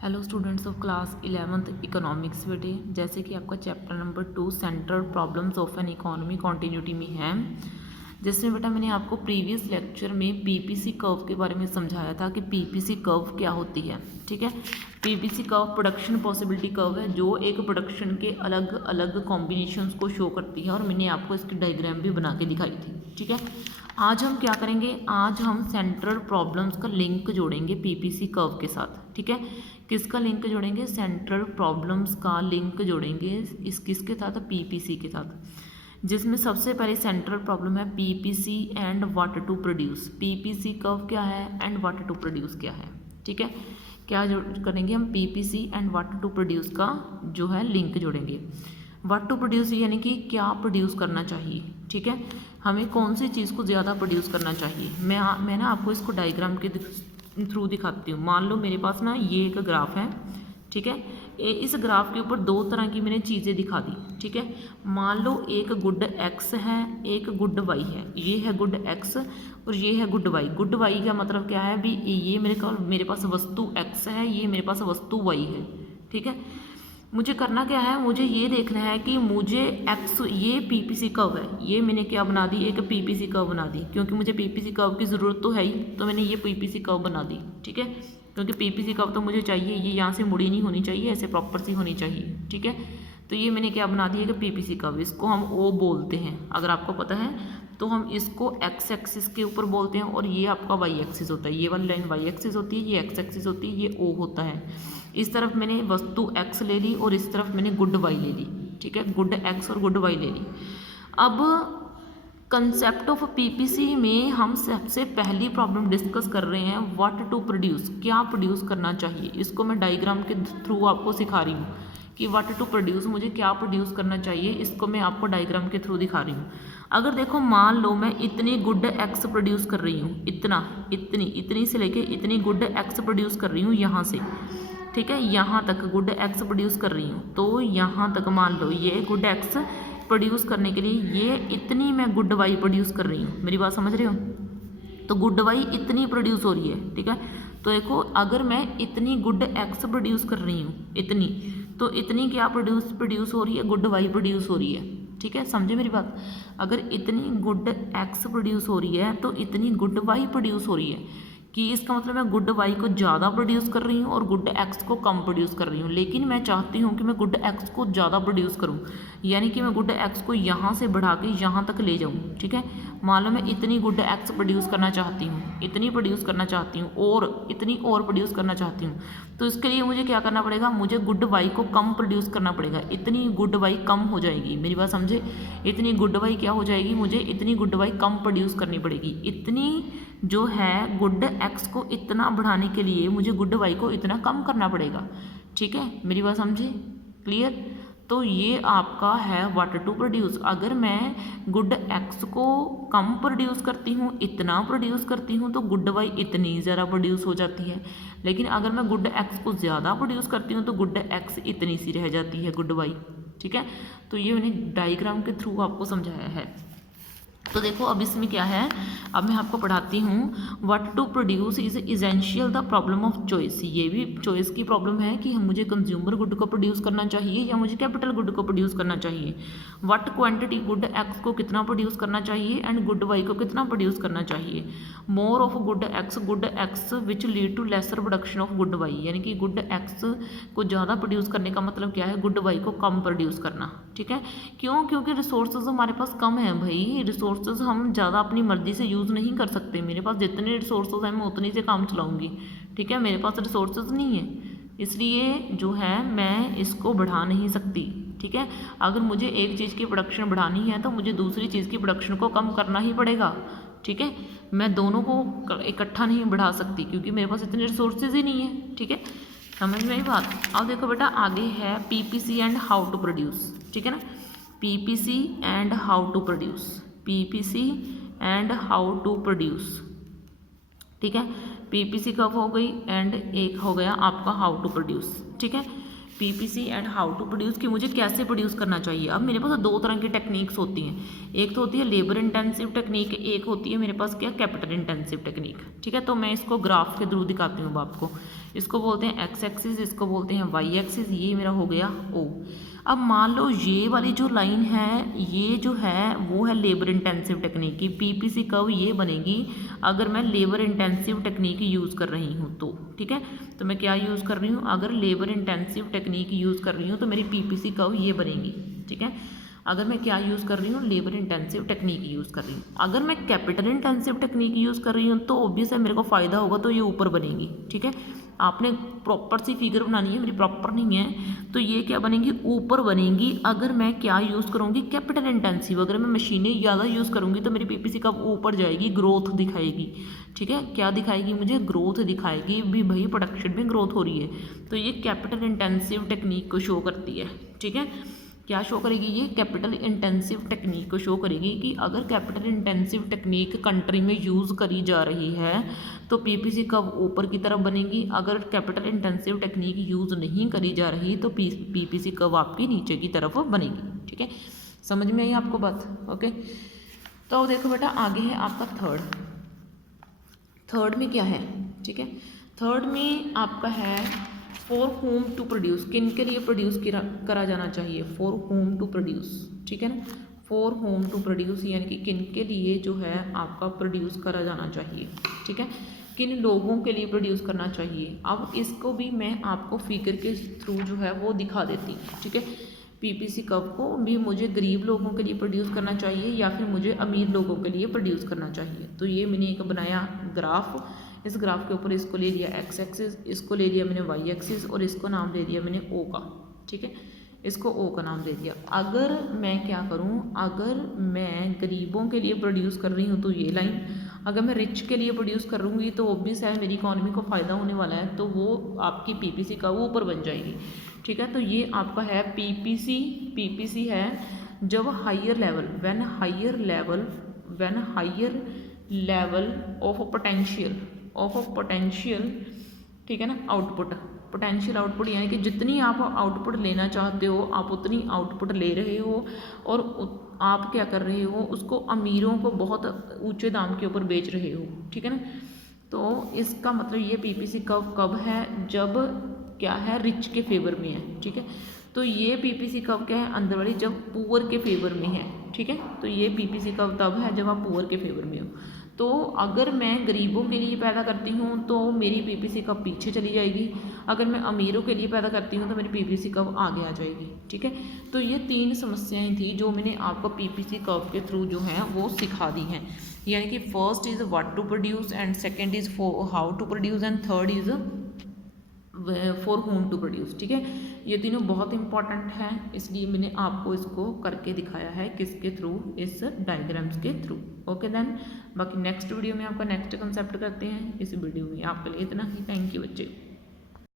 Hello students of class 11th economics बेटे, जैसे कि आपका chapter number 2 central problems of an economy continuity में है, जिसमें बेटा मैंने आपको प्रीवियस लेक्चर में पीपीसी कर्व के बारे में समझाया था कि पीपीसी कर्व क्या होती है। ठीक है, PPC curve production possibility curve है जो एक प्रोडक्शन के अलग अलग कॉम्बिनेशंस को शो करती है और मैंने आपको इसकी डायग्राम भी बना के दिखाई थी। ठीक है, आज हम क्या करेंगे, आज हम सेंट्रल प्रॉब्लम्स का लिंक जोड़ेंगे पीपीसी कर्व के साथ। ठीक है, किसका लिंक जोड़ेंगे, सेंट्रल प्रॉब्लम्स का लिंक जोड़ेंगे इस किसके साथ, पीपीसी के साथ, जिसमें सबसे पहले सेंट्रल प्रॉब्लम है PPC and what to produce. PPC curve क्या है एंड व्हाट टू प्रोड्यूस क्या है। ठीक है, क्या करेंगे हम, PPC and what to produce का जो है लिंक जोड़ेंगे। व्हाट टू प्रोड्यूस यानी कि क्या प्रोड्यूस करना चाहिए। ठीक है, हमें कौन सी चीज़ को ज़्यादा प्रोड्यूस करना चाहिए। मैं ना आपको इसको डायग्राम के थ्रू दिखाती हूँ। मान लो मेरे पास ना ये एक ग्राफ है। ठीक है, इस ग्राफ के ऊपर दो तरह की मैंने चीज़ें दिखा दी। ठीक है, मान लो एक गुड एक्स है, एक गुड वाई है। ये है गुड एक्स और ये है गुड वाई। गुड वाई का मतलब क्या है भी, ये मेरे पास वस्तु एक्स है, ये मेरे पास वस्तु वाई है। ठीक है, मुझे करना क्या है, मुझे ये देखना है कि मुझे एक्स, ये पीपीसी कर्व है, ये मैंने क्या बना दी, एक पीपीसी कर्व बना दी, क्योंकि मुझे पीपीसी कर्व की ज़रूरत तो है ही, तो मैंने ये पीपीसी कर्व बना दी। ठीक है, क्योंकि पीपीसी कर्व तो मुझे चाहिए, ये यहाँ से मुड़ी नहीं होनी चाहिए, ऐसे प्रॉपर सी होनी चाहिए। ठीक है, तो ये मैंने क्या बना दी, एक पीपीसी कर्व, इसको हम ओ बोलते हैं। अगर आपको पता है तो हम इसको एक्स एक्सिस के ऊपर बोलते हैं और ये आपका वाई एक्सिस होता है। ये वाली लाइन वाई एक्सिस होती है, ये एक्स एक्सिस होती है, ये ओ होता है। इस तरफ मैंने वस्तु x ले ली और इस तरफ मैंने गुड y ले ली। ठीक है, गुड x और गुड y ले ली। अब कंसेप्ट ऑफ पीपीसी में हम सबसे पहली प्रॉब्लम डिस्कस कर रहे हैं व्हाट टू प्रोड्यूस, क्या प्रोड्यूस करना चाहिए। इसको मैं डायग्राम के थ्रू आपको सिखा रही हूँ कि व्हाट टू प्रोड्यूस, मुझे क्या प्रोड्यूस करना चाहिए, इसको मैं आपको डायग्राम के थ्रू दिखा रही हूँ। अगर देखो, मान लो मैं इतनी गुड एक्स प्रोड्यूस कर रही हूँ, इतनी से लेके इतनी गुड एक्स प्रोड्यूस कर रही हूँ यहाँ से। ठीक है, यहाँ तक गुड एक्स प्रोड्यूस कर रही हूँ, तो यहाँ तक मान लो ये गुड एक्स प्रोड्यूस करने के लिए ये इतनी मैं गुड वाई प्रोड्यूस कर रही हूँ। मेरी बात समझ रहे हो, तो गुड वाई इतनी प्रोड्यूस हो रही है। ठीक है, तो देखो अगर मैं इतनी गुड एक्स प्रोड्यूस कर रही हूँ, इतनी, तो इतनी क्या प्रोड्यूस हो रही है, गुड वाई प्रोड्यूस हो रही है। ठीक है, समझे मेरी बात, अगर इतनी गुड एक्स प्रोड्यूस हो रही है तो इतनी गुड वाई प्रोड्यूस हो रही है, कि इसका मतलब मैं गुड वाई को ज़्यादा प्रोड्यूस कर रही हूँ और गुड एक्स को कम प्रोड्यूस कर रही हूँ। लेकिन मैं चाहती हूँ कि मैं गुड एक्स को ज़्यादा प्रोड्यूस करूँ, यानी कि मैं गुड एक्स को यहाँ से बढ़ा के यहाँ तक ले जाऊँ। ठीक है, मान लो मैं इतनी गुड एक्स प्रोड्यूस करना चाहती हूँ, इतनी प्रोड्यूस करना चाहती हूँ और इतनी और प्रोड्यूस करना चाहती हूँ, तो इसके लिए मुझे क्या करना पड़ेगा, मुझे गुड वाई को कम प्रोड्यूस करना पड़ेगा। इतनी गुड वाई कम हो जाएगी, मेरी बात समझे, इतनी गुड वाई क्या हो जाएगी, मुझे इतनी गुड वाई कम प्रोड्यूस करनी पड़ेगी। इतनी जो है गुड एक्स को इतना बढ़ाने के लिए मुझे गुड वाई को इतना कम करना पड़ेगा। ठीक है, मेरी बात समझे, क्लियर। तो ये आपका है व्हाट टू प्रोड्यूस। अगर मैं गुड एक्स को कम प्रोड्यूस करती हूँ, इतना प्रोड्यूस करती हूँ, तो गुड वाई इतनी ज़्यादा प्रोड्यूस हो जाती है। लेकिन अगर मैं गुड एक्स को ज़्यादा प्रोड्यूस करती हूँ तो गुड एक्स इतनी सी रह जाती है, गुड वाई। ठीक है, तो ये मैंने डायग्राम के थ्रू आपको समझाया है। तो देखो अब इसमें क्या है, अब मैं आपको पढ़ाती हूँ। What to produce is essential the problem of choice. ये भी चॉइस की प्रॉब्लम है कि हम मुझे कंज्यूमर गुड को प्रोड्यूस करना चाहिए या मुझे कैपिटल गुड को प्रोड्यूस करना चाहिए। व्हाट क्वांटिटी गुड एक्स को कितना प्रोड्यूस करना चाहिए एंड गुड वाई को कितना प्रोड्यूस करना चाहिए। More of good X which lead to lesser production of good Y, यानी कि गुड एक्स को ज़्यादा प्रोड्यूस करने का मतलब क्या है, गुड वाई को कम प्रोड्यूस करना। ठीक है, क्यों, क्योंकि रिसोर्सेज हमारे पास कम है भाई, रिसोर्सेज हम ज़्यादा अपनी मर्जी से यूज़ नहीं कर सकते। मेरे पास जितने रिसोर्सेज हैं मैं उतनी से काम चलाऊंगी। ठीक है, मेरे पास रिसोर्सेज नहीं है, इसलिए जो है मैं इसको बढ़ा नहीं सकती। ठीक है, अगर मुझे एक चीज़ की प्रोडक्शन बढ़ानी है तो मुझे दूसरी चीज़ की प्रोडक्शन को कम करना ही पड़ेगा। ठीक है, मैं दोनों को इकट्ठा नहीं बढ़ा सकती क्योंकि मेरे पास इतने रिसोर्सेज ही नहीं है। ठीक है, समझ में आई बात। अब देखो बेटा, आगे है PPC and how to produce. ठीक है ना, PPC and how to produce, PPC and how to produce. ठीक है, पीपीसी कब हो गई एंड एक हो गया आपका हाउ टू प्रोड्यूस। ठीक है, PPC and how to produce, कि मुझे कैसे प्रोड्यूस करना चाहिए। अब मेरे पास दो तरह की टेक्निक्स होती हैं, एक तो होती है लेबर इंटेंसिव टेक्निक, एक होती है मेरे पास क्या कैपिटल इंटेंसिव टेक्निक। ठीक है, तो मैं इसको ग्राफ के थ्रू दिखाती हूँ आपको। इसको बोलते हैं एक्स एक्सिस, इसको बोलते हैं वाई एक्सिस, ये मेरा हो गया ओ। अब मान लो ये वाली जो लाइन है ये जो है वो है लेबर इंटेंसिव टेक्निक की, पीपीसी कर्व ये बनेगी अगर मैं लेबर इंटेंसिव टेक्निक यूज़ कर रही हूँ तो। ठीक है, तो मैं क्या यूज़ कर रही हूँ, अगर लेबर इंटेंसिव टेक्निक यूज़ कर रही हूँ तो मेरी पीपीसी कर्व ये बनेगी। ठीक है, अगर मैं क्या यूज़ कर रही हूँ, लेबर इंटेंसिव टेक्निक यूज़ कर रही हूँ। अगर मैं कैपिटल इंटेंसिव टेक्निक यूज़ कर रही हूँ तो ऑब्वियस है मेरे को फ़ायदा होगा, तो ये ऊपर बनेगी। ठीक है, आपने प्रॉपर सी फिगर बनानी है, मेरी प्रॉपर नहीं है, तो ये क्या बनेगी, ऊपर बनेगी। अगर मैं क्या यूज़ करूँगी, कैपिटल इंटेंसिव, अगर मैं मशीनें ज़्यादा यूज़ करूँगी तो मेरी पीपीसी कब ऊपर जाएगी, ग्रोथ दिखाएगी। ठीक है, क्या दिखाएगी, मुझे ग्रोथ दिखाएगी भी, भाई प्रोडक्शन में ग्रोथ हो रही है, तो ये कैपिटल इंटेंसिव टेक्निक को शो करती है। ठीक है, क्या शो करेगी, ये कैपिटल इंटेंसिव टेक्निक को शो करेगी कि अगर कैपिटल इंटेंसिव टेक्निक कंट्री में यूज़ करी जा रही है तो पीपीसी कब ऊपर की तरफ बनेगी, अगर कैपिटल इंटेंसिव टेक्निक यूज़ नहीं करी जा रही तो पीपीसी कब आपकी नीचे की तरफ बनेगी। ठीक है, समझ में आई आपको बात। ओके, तो देखो बेटा आगे है आपका थर्ड में क्या है। ठीक है, थर्ड में आपका है फॉर होम टू प्रोड्यूस, किन के लिए प्रोड्यूस करा जाना चाहिए, फॉर होम टू प्रोड्यूस। ठीक है ना, फॉर होम टू प्रोड्यूस यानी कि किन के लिए जो है आपका प्रोड्यूस करा जाना चाहिए। ठीक है, किन लोगों के लिए प्रोड्यूस करना चाहिए। अब इसको भी मैं आपको फिगर के थ्रू जो है वो दिखा देती हूँ। ठीक है, पीपीसी कर्व को भी मुझे गरीब लोगों के लिए प्रोड्यूस करना चाहिए या फिर मुझे अमीर लोगों के लिए प्रोड्यूस करना चाहिए। तो ये मैंने एक बनाया ग्राफ, इस ग्राफ के ऊपर इसको ले लिया एक्स एक्सिस, इसको ले लिया मैंने वाई एक्सिस और इसको नाम दे दिया मैंने ओ का। ठीक है, इसको ओ का नाम दे दिया। अगर मैं क्या करूं, अगर मैं गरीबों के लिए प्रोड्यूस कर रही हूं तो ये लाइन, अगर मैं रिच के लिए प्रोड्यूस करूंगी तो ऑब्वियस है मेरी इकॉनमी को फ़ायदा होने वाला है, तो वो आपकी पीपीसी का वो ऊपर बन जाएगी। ठीक है, तो ये आपका है पीपीसी है जब higher level, when higher level of potential. ठीक है ना, आउटपुट, पोटेंशियल आउटपुट यानी कि जितनी आप आउटपुट लेना चाहते हो आप उतनी आउटपुट ले रहे हो और आप क्या कर रहे हो, उसको अमीरों को बहुत ऊंचे दाम के ऊपर बेच रहे हो। ठीक है ना, तो इसका मतलब ये पीपीसी कब है, जब क्या है, रिच के फेवर में है। ठीक है, तो ये पीपीसी कब क्या है, अंदर वाली, जब पुअर के फेवर में है। ठीक है, तो ये पीपीसी कब तब है जब आप पुअर के फेवर में हो। तो अगर मैं गरीबों के लिए पैदा करती हूँ तो मेरी पीपीसी कब पीछे चली जाएगी, अगर मैं अमीरों के लिए पैदा करती हूँ तो मेरी पीपीसी कब आगे आ जाएगी। ठीक है, तो ये तीन समस्याएं थी जो मैंने आपको पीपीसी कर्व के थ्रू जो है वो सिखा दी हैं। यानी कि first is what to produce and second is how to produce and third is for whom to produce. ठीक है, ये तीनों बहुत इंपॉर्टेंट हैं, इसलिए मैंने आपको इसको करके दिखाया है, किसके थ्रू, इस डायग्राम्स के थ्रू। ओके देन, बाकी नेक्स्ट वीडियो में आपका नेक्स्ट कंसेप्ट करते हैं। इस वीडियो में आपके लिए इतना ही। थैंक यू बच्चे।